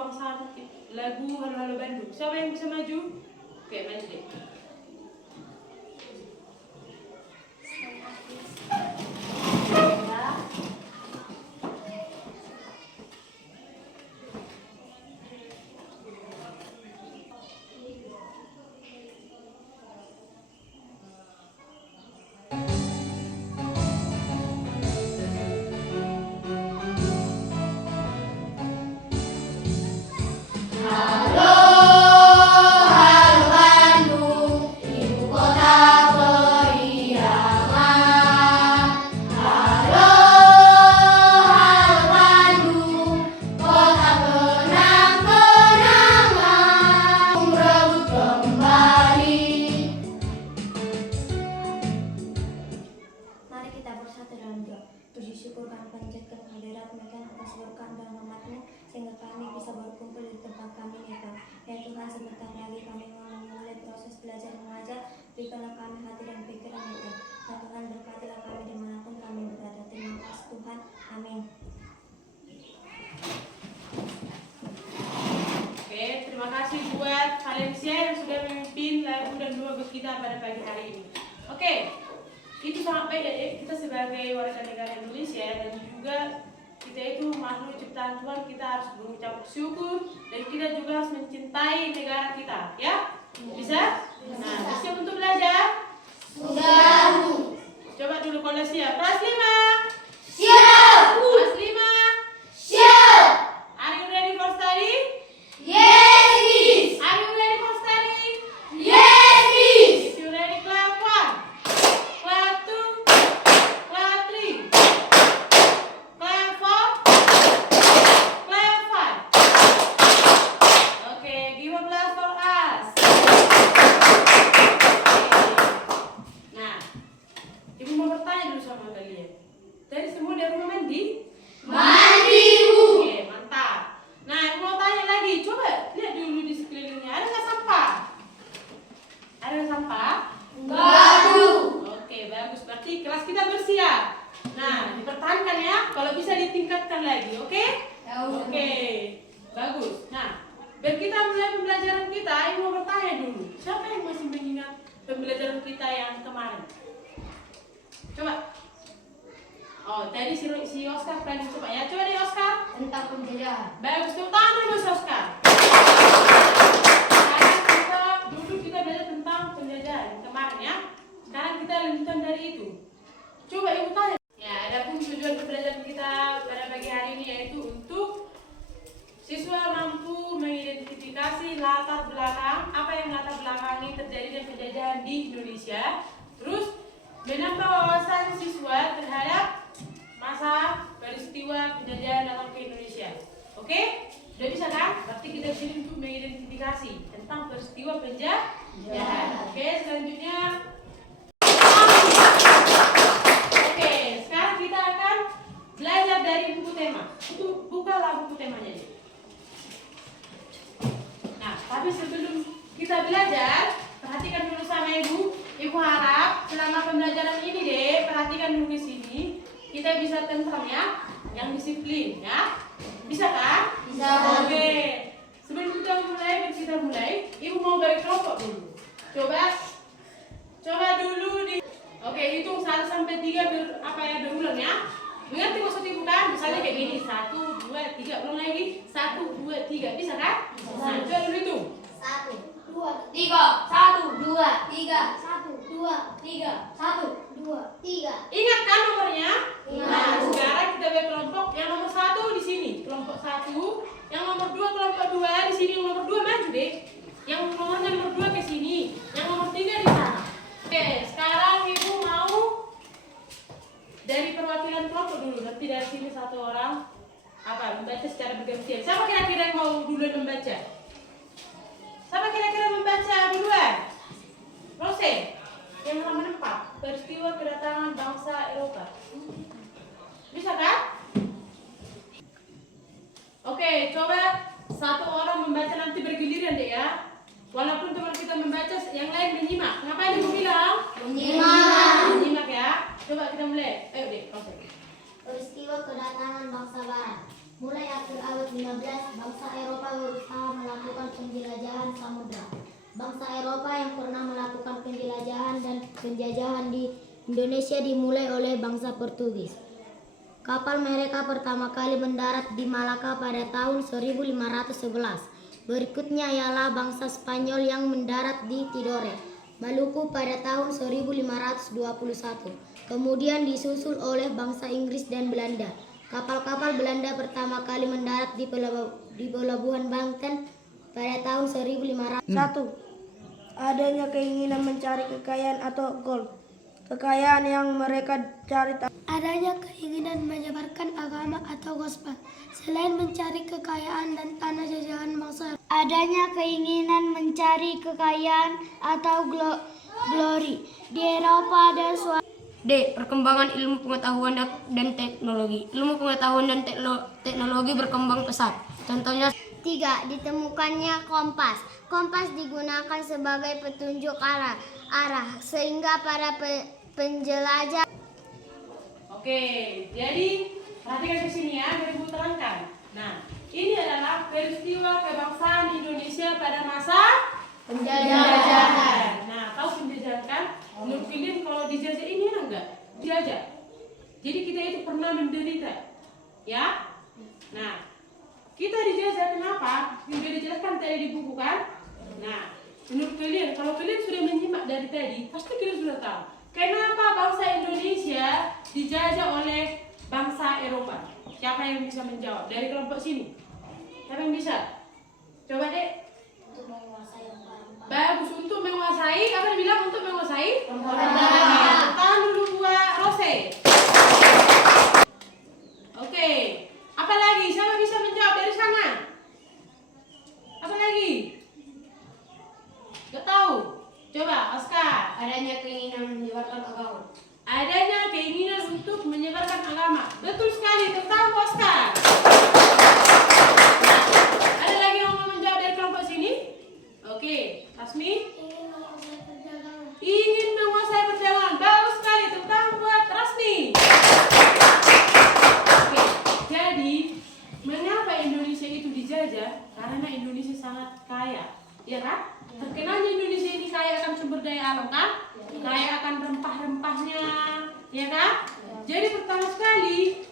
kebangsaan lagu Halo Halo Bandung. Siapa yang bisa maju? Oke, maju deh. Puji syukur kami panjatkan kehadirat Tuhan atas berkat dan rahmat-Mu sehingga kami bisa berkumpul di tempat kami ini. Ya Tuhan, sebentar lagi kami mau memulai proses belajar mengajar. Berikanlah kami hati dan pikiran itu. Dan Tuhan, berkatilah kami dimanapun kami berada. Terima kasih Tuhan. Amin. Oke, terima kasih buat Valencia yang sudah memimpin lagu dan doa kita pada pagi hari ini. Oke. Itu sangat baik ya, kita sebagai warga negara Indonesia dan juga kita itu makhluk ciptaan Tuhan, kita harus berucap syukur dan kita juga harus mencintai negara kita, ya? Bisa? Nah, siap untuk belajar? Sudah. Coba dulu kalau siap. Kelas 5. Siap. Kelas 5. Siap. Are you ready for study? Yes, miss. Are you ready for study? Yes, miss. If you ready, clap 1. Clap 2, clap 3, clap 4, clap 5. Okay, give applause for us. Nah, Ibu mau bertanya dulu sama kalian. Tadi semua dari rumah mandi? Mandi, Bu. Oke, mantap. Nah, Ibu mau tanya lagi. Coba lihat dulu di sekelilingnya. Ada nggak sampah? Ada nggak sampah? Enggak, Bu. Oke, bagus. Berarti kelas kita bersih ya. Nah, dipertahankan ya. Kalau bisa ditingkatkan lagi, oke? Oke, bagus. Nah, biar kita mulai pembelajaran kita, Ibu mau bertanya dulu. Siapa yang masih mengingat pembelajaran kita yang kemarin? Coba. Oh, tadi si Oscar paling cepat ya. Coba deh Oscar. Tentang penjajahan. Bagus, tepuk tangan dulu si Oscar. Kita belajar tentang penjajahan kemarin ya. Sekarang kita lanjutkan dari itu. Coba Ibu tanya. Ya, adapun tujuan pembelajaran kita pada pagi hari ini yaitu untuk siswa mampu mengidentifikasi latar belakang, apa yang latar belakangi terjadinya penjajahan di Indonesia. Terus menambah wawasan siswa terhadap masa peristiwa penjajahan datang ke Indonesia. Oke? Sudah bisa kan? Berarti kita sini untuk mengidentifikasi tentang peristiwa penjajahan. Oke, selanjutnya. Oke, sekarang kita akan belajar dari buku tema. Bukalah buku temanya. Nah, tapi sebelum kita belajar, perhatikan dulu sama Ibu. Ibu harap selama pembelajaran ini deh, perhatikan dulu di sini. Kita bisa tentram ya, yang disiplin ya. Bisa kan? Bisa. Oke. Sebelum kita mulai, Ibu mau bagi kelompok dulu. Coba dulu di. Oke, hitung 1 sampai 3 berulang ya. Mengerti maksud Ibu kan? Misalnya kayak gini, 1, 2, 3, ulang lagi. 1, 2, 3, bisa kan? Nah, coba dulu hitung. 1, 2, 3, 1, 2, 3, 1, 2, 3, 1, 2, 3. Ingat kan nomornya? Ingat. Nah, sekarang kita bagi kelompok. Yang nomor 1 di sini, kelompok 1. Yang nomor 2, kelompok 2 di sini. Yang nomor 2 maju deh. Yang nomornya nomor 2 ke sini. Yang nomor 3 di sana. Oke, sekarang Ibu mau dari perwakilan kelompok dulu. Nanti dari sini satu orang membaca secara bergantian. Siapa kira-kira yang mau duluan membaca? Siapa kira-kira membaca duluan? Rose, yang nomor 4, peristiwa kedatangan bangsa Eropa. Bisa kan? Oke, coba satu orang membaca, nanti bergiliran deh ya. Walaupun teman kita membaca, yang lain menyimak. Ngapain Ibu bilang? Menyimak. Ya. Coba kita mulai. Ayo deh, Rose. Peristiwa kedatangan bangsa Barat. Mulai akhir abad 15, bangsa Eropa berusaha melakukan penjelajahan samudra. Bangsa Eropa yang pernah melakukan penjelajahan dan penjajahan di Indonesia dimulai oleh bangsa Portugis. Kapal mereka pertama kali mendarat di Malaka pada tahun 1511. Berikutnya ialah bangsa Spanyol yang mendarat di Tidore, Maluku pada tahun 1521. Kemudian disusul oleh bangsa Inggris dan Belanda. Kapal-kapal Belanda pertama kali mendarat di pelabuhan Banten pada tahun 1500. 1. Adanya keinginan mencari kekayaan atau gold. Kekayaan yang mereka cari Adanya keinginan menyebarkan agama atau gospel. Selain mencari kekayaan dan tanah jajahan bangsa, adanya keinginan mencari kekayaan atau glory di Eropa dan D. Perkembangan ilmu pengetahuan dan teknologi. Ilmu pengetahuan dan teknologi berkembang pesat. Contohnya 3. Ditemukannya kompas. Kompas digunakan sebagai petunjuk arah sehingga para penjelajah. Oke, jadi perhatikan ke sini ya, biar Ibu terangkan. Nah, ini adalah peristiwa kebangsaan Indonesia pada masa penjajahan. Nah, tahu penjajahan kan? Menurut kalian kalau dijajah ini enak nggak? Dijajah. Jadi kita itu pernah menderita, ya? Nah, kita dijajah kenapa? Sudah dijelaskan tadi di buku kan? Nah, menurut kalian, kalau kalian sudah menyimak dari tadi, pasti kalian sudah tahu kenapa bangsa Indonesia dijajah oleh bangsa Eropa. Siapa yang bisa menjawab dari kelompok sini? Siapa yang bisa? Coba deh. Bagus, untuk menguasai. Apa dibilang untuk menguasai? Tahan dulu buat Rose. Oke. Apa lagi? Siapa bisa menjawab dari sana? Apa lagi? Gak tahu. Coba, Oscar. adanya keinginan menyebarkan agama. Adanya keinginan untuk menyebarkan agama. Betul sekali, tentang Oscar. Ada lagi yang mau menjawab dari kelompok sini? Oke, Rasmi. Ingin menguasai perdagangan. Bagus sekali, tentang buat Rasmi. Oke, jadi mengapa Indonesia itu dijajah? Karena Indonesia sangat kaya, ya kan? Terkenalnya Indonesia ini kaya akan sumber daya alam kan? Kaya akan rempah-rempahnya, ya kan? Jadi pertama sekali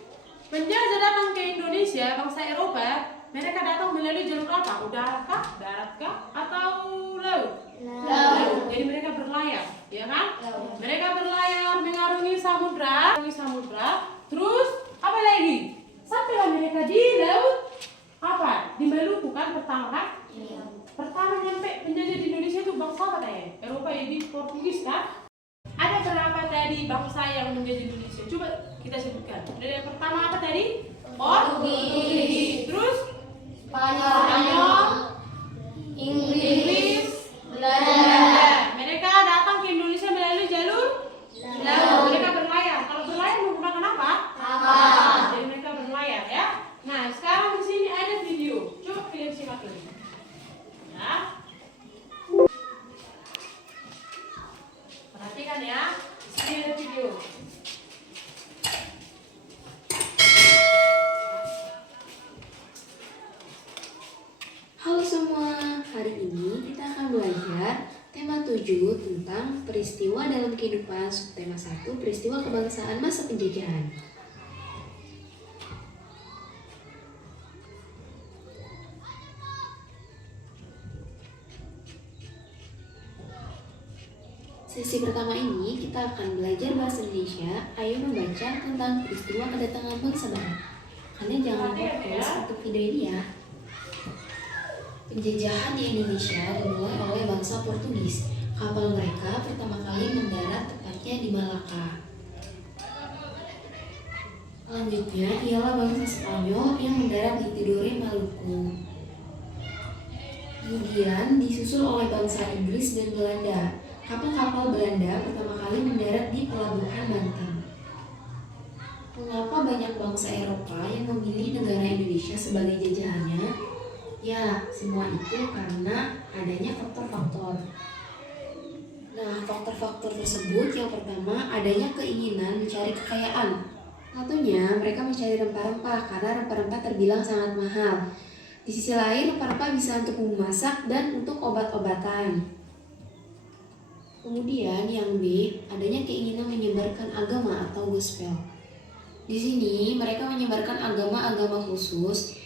penjajah datang ke Indonesia, bangsa Eropa, mereka datang melalui jalur apa? Udara kah? Darat kah? Atau laut? Laut. Jadi mereka berlayar, ya kan? Mereka berlayar mengarungi samudra, terus apa lagi? Sampailah mereka di laut apa? Di Maluku kan pertama kan? Pertama nyampe penjajah di Indonesia itu bangsa apa tadi? Eropa ini Portugis kan? Ada berapa tadi bangsa yang menjajah Indonesia? Coba kita sebutkan. Dari yang pertama apa tadi? Portugis. Terus? Spanyol. Inggris. Belanda. Mereka datang ke Indonesia melalui jalur laut. Mereka berlayar. Kalau berlayar menggunakan apa? Kapal. Jadi mereka berlayar ya. Nah, sekarang di sini ada video. Coba kalian simak lagi. Ya. Perhatikan ya, di sini ada video. Halo semua, hari ini kita akan belajar tema 7 tentang peristiwa dalam kehidupan, subtema 1, peristiwa kebangsaan masa penjajahan. Sesi pertama ini kita akan belajar bahasa Indonesia. Ayo membaca tentang peristiwa kedatangan bangsa barat. Kalian jangan lupa pause untuk video ini ya. Penjajahan di Indonesia dimulai oleh bangsa Portugis. Kapal mereka pertama kali mendarat tepatnya di Malaka. Selanjutnya ialah bangsa Spanyol yang mendarat di Tidore, Maluku. Kemudian disusul oleh bangsa Inggris dan Belanda. Kapal-kapal Belanda pertama kali mendarat di pelabuhan Banten. Mengapa banyak bangsa Eropa yang memilih negara Indonesia sebagai jajahannya? Ya, semua itu karena adanya faktor-faktor. Nah, faktor-faktor tersebut yang pertama adanya keinginan mencari kekayaan. Satunya, mereka mencari rempah-rempah karena rempah-rempah terbilang sangat mahal. Di sisi lain, rempah-rempah bisa untuk memasak dan untuk obat-obatan. Kemudian yang B, adanya keinginan menyebarkan agama atau gospel. Di sini, mereka menyebarkan agama-agama khusus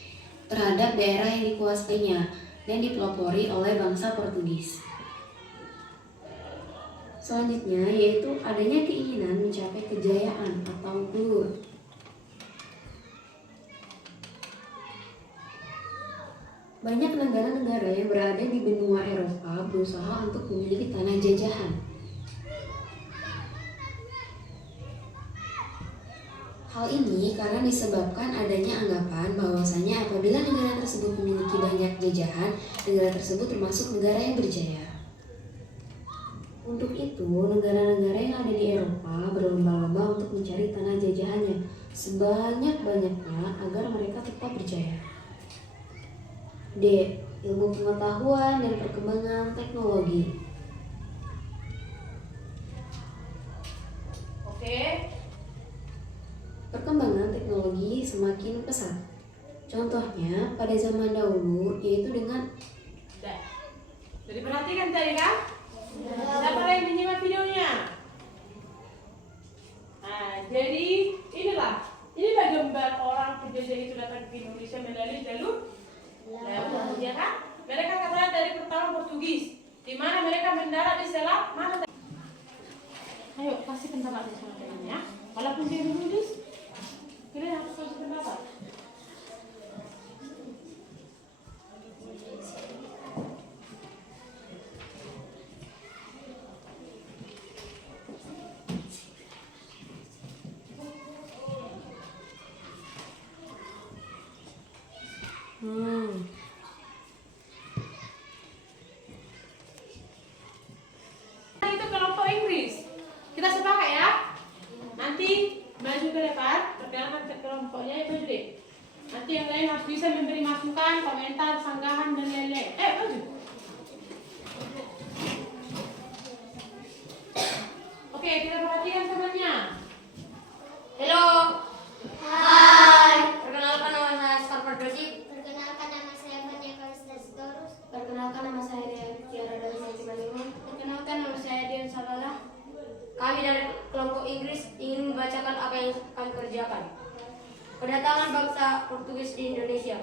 terhadap daerah yang dikuasainya dan dipelopori oleh bangsa Portugis. Selanjutnya yaitu adanya keinginan mencapai kejayaan atau glory. Banyak negara-negara yang berada di benua Eropa berusaha untuk memiliki tanah jajahan. Hal ini karena disebabkan adanya anggapan bahwasanya apabila negara tersebut memiliki banyak jajahan, negara tersebut termasuk negara yang berjaya. Untuk itu, negara-negara yang ada di Eropa berlomba-lomba untuk mencari tanah jajahannya sebanyak-banyaknya agar mereka tetap berjaya. D. Ilmu pengetahuan dan perkembangan teknologi. Oke. Perkembangan teknologi semakin pesat. Contohnya pada zaman dahulu yaitu dengan Jadi perhatikan tadi kan? Siapa yang menyimak videonya? Nah, jadi inilah gambar orang penjajah itu datang ke Indonesia melalui jalur laut, ya kan? Mereka katanya dari pertama Portugis, di mana mereka mendarat di Selat mana? Ayo kasih pendapat di sana ya. Walaupun dia menulis, kita harus kasih pendapat. Itu kelompok Inggris. Kita sepakat ya. Nanti maju ke depan, perkenalkan ke kelompoknya itu maju deh. Nanti yang lain harus bisa memberi masukan, komentar, sanggahan dan lain-lain. Maju. Oke, kita perhatikan temannya. Halo. Hai. Perkenalkan nama saya Skarpar Persib. Perkenalkan nama saya Fania Kalistasitorus. Perkenalkan nama saya Tiara dari Cibalima. Perkenalkan nama saya Dian Salala. Kami dari kelompok Inggris ingin membacakan apa yang kami kerjakan. Kedatangan bangsa Portugis di Indonesia.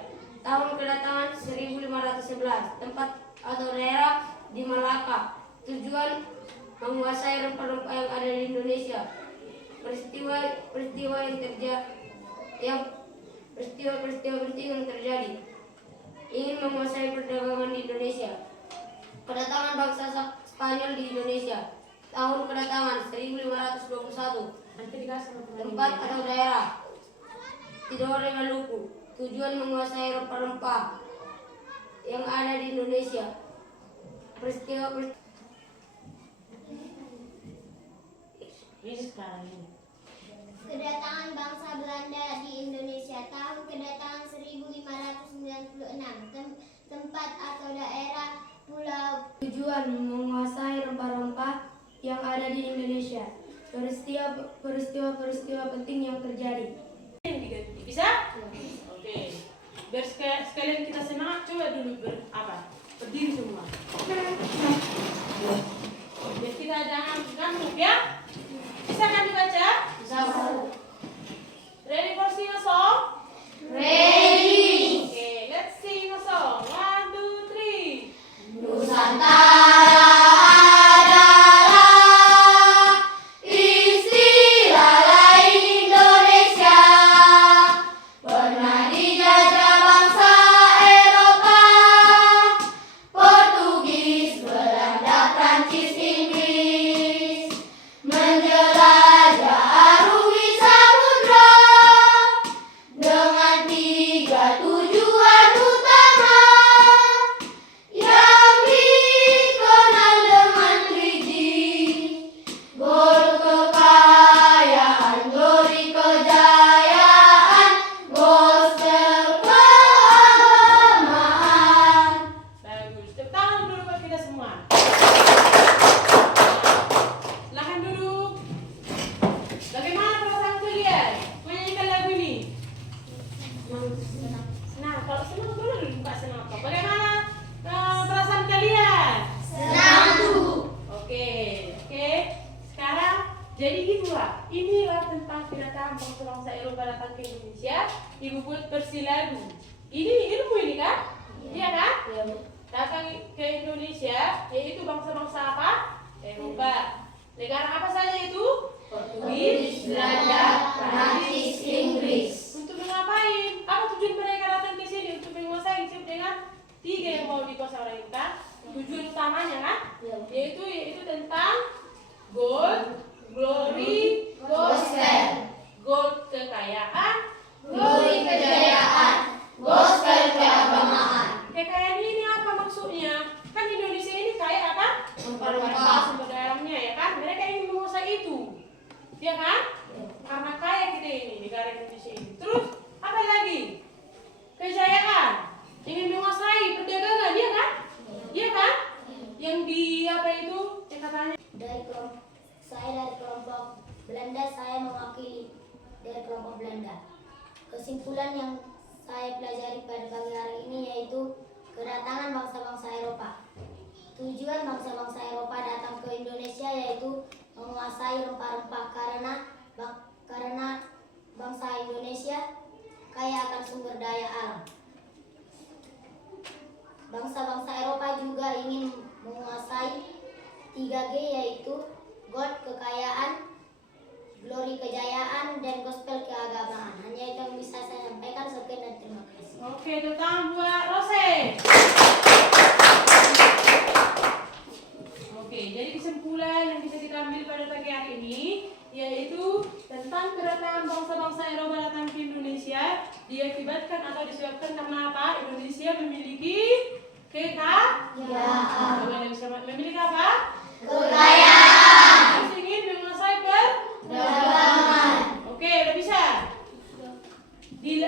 Tahun kedatangan 1511. Tempat atau daerah di Malaka. Tujuan menguasai rempah-rempah yang ada di Indonesia. Peristiwa penting yang terjadi. Ingin menguasai perdagangan di Indonesia. Kedatangan bangsa Spanyol di Indonesia. Tahun kedatangan 1521. Nanti dikasih Tempat atau daerah Tidore Maluku. Tujuan menguasai rempah-rempah yang ada di Indonesia. Peristiwa ini sekarang ini. Kedatangan bangsa Belanda di Indonesia. Tahun kedatangan 1596. Tempat atau daerah Pulau. Tujuan menguasai rempah-rempah yang ada di Indonesia. Peristiwa penting yang terjadi. Yang diganti. Bisa? Oke. Biar sekalian kita semangat, coba dulu berdiri semua. Biar kita jangan ngantuk ya. Bisa kan dibaca? Bisa. Ready for sing a song? Ready. Okay, let's sing a song. 1, 2, 3. Nusantara adalah istilah lain Indonesia. Pernah dijajah bangsa Eropa, Portugis, Belanda, Prancis, Inggris. Menjelajah tentang kedatangan bangsa-bangsa Eropa datang ke Indonesia, Ibu buat versi lagu. Ini ilmu ini kan? Iya kan? Datang ke Indonesia, yaitu bangsa-bangsa apa? Eropa. Negara apa saja itu? Portugis, Belanda, Prancis, Inggris. Untuk mengapain? Apa tujuan mereka datang ke sini? Untuk menguasai dengan 3 yang mau dikuasai oleh kita. Tujuan utamanya kan? Yaitu tentang gold, glory, gospel. Gold kekayaan, glory kejayaan, gospel keagamaan. Kekayaan ini apa maksudnya? Kan Indonesia ini kaya kan? Rempah-rempah sumber daya alamnya ya kan? Mereka ingin menguasai itu. Ya kan? Karena kaya kita ini, negara Indonesia ini. Terus apa lagi? Kejayaan. Ingin menguasai perdagangan, ya kan? Iya kan? Yang di apa itu? Yang katanya Saya dari kelompok Belanda, saya mewakili dari kelompok Belanda. Kesimpulan yang saya pelajari pada pagi hari ini yaitu kedatangan bangsa-bangsa Eropa. Tujuan bangsa-bangsa Eropa datang ke Indonesia yaitu menguasai rempah-rempah karena bangsa Indonesia kaya akan sumber daya alam. Bangsa-bangsa Eropa juga ingin menguasai 3G yaitu gold kekayaan, glory kejayaan, dan gospel keagamaan. Hanya itu yang bisa saya sampaikan. Sekian dan terima kasih. Oke, tentang buat Rose. Oke, jadi kesimpulan yang bisa kita ambil pada pagi hari ini yaitu tentang kedatangan bangsa-bangsa Eropa datang ke Indonesia diakibatkan atau disebabkan karena apa? Indonesia memiliki kekayaan. Memiliki apa? Kekayaan. Terus ingin menguasai perdagangan. Oke, udah bisa. Di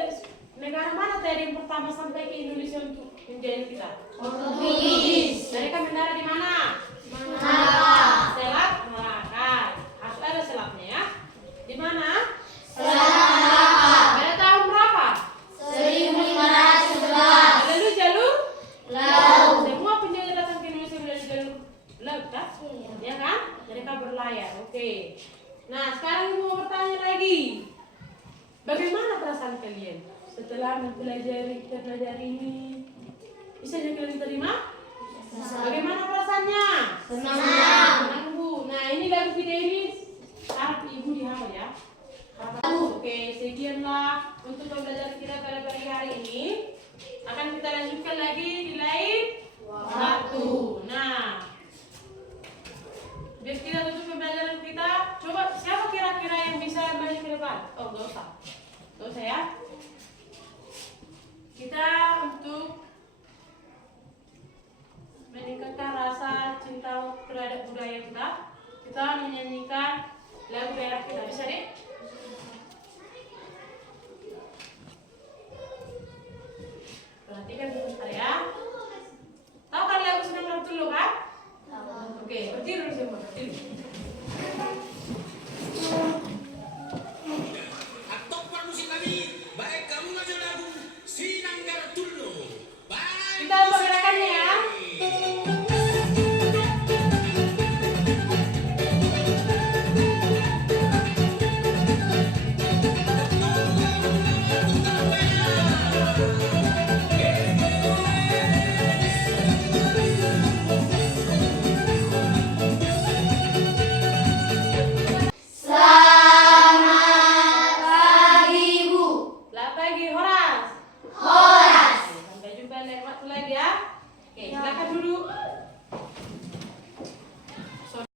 negara mana tadi yang pertama sampai ke Indonesia untuk menjadi kita? Portugis. Mereka mendarat di mana? Malaka. Selat Malaka. Harus ada selatnya ya. Di mana? Selat Malaka. Pada tahun berapa? 1511. Lalu jalur laut. Semua penjajah datang ke Indonesia melalui jalur laut kan? Ya kan? Mereka berlayar. Oke. Nah, sekarang ibu mau bertanya lagi. Bagaimana perasaan kalian setelah mempelajari ini? Bisa kalian terima? Bagaimana perasaannya? Senang Bu. Nah, ini lagu video ini harap ibu dihafal ya. Oke, sekianlah untuk pembelajaran kita pada pagi hari ini. Akan kita lanjutkan lagi di lain waktu. Nah, biar kita tutup pembelajaran kita. Coba siapa kira-kira yang bisa maju ke depan? Oh, gak usah ya. Kita untuk meningkatkan rasa cinta terhadap budaya kita menyanyikan lagu daerah kita. Bisa deh?